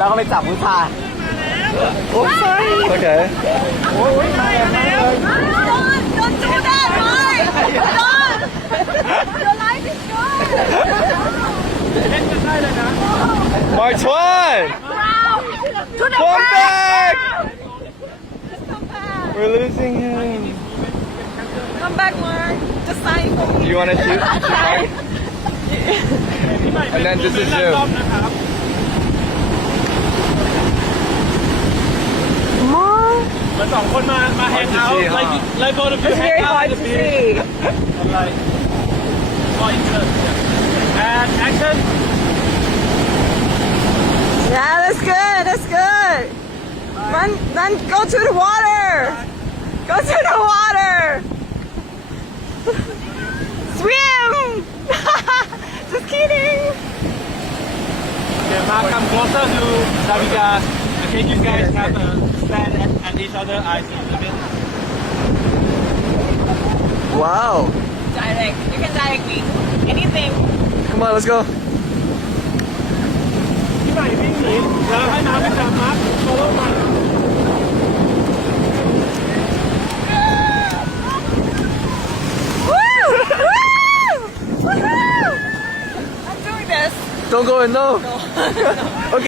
แล้วก็ไปจับผู้ชายโอ้ยโอเคโอ้ยมาแล้ว Don't do that, boy. Don't. Your life is good. Mark Twain Wow. To the come back Come back. we're losing him Come back, Mark. Just sign for me. do you want to shoot Mark and then this is you Mark. มาสองคนมาแฮงเอาท์ไลฟ์โบว์ It's very hard to see. อะไรคอยเกิดแอนแอคชั่น Yeah, that's good. That's good. Run, go to the water. Go to the water. Swim. Just kidding. Okay, Mark, come closer to Savika. Okay, you guys have a stand at each other eyes a little bit. wow Direct. You can direct me. Anything. come on let's go พี่ใหม่วิ่งหนีแล้วให้น้ำไปตามมาร์คโซโล่มา Woo! Woo! Woohoo! I'm doing this. don't go in no okay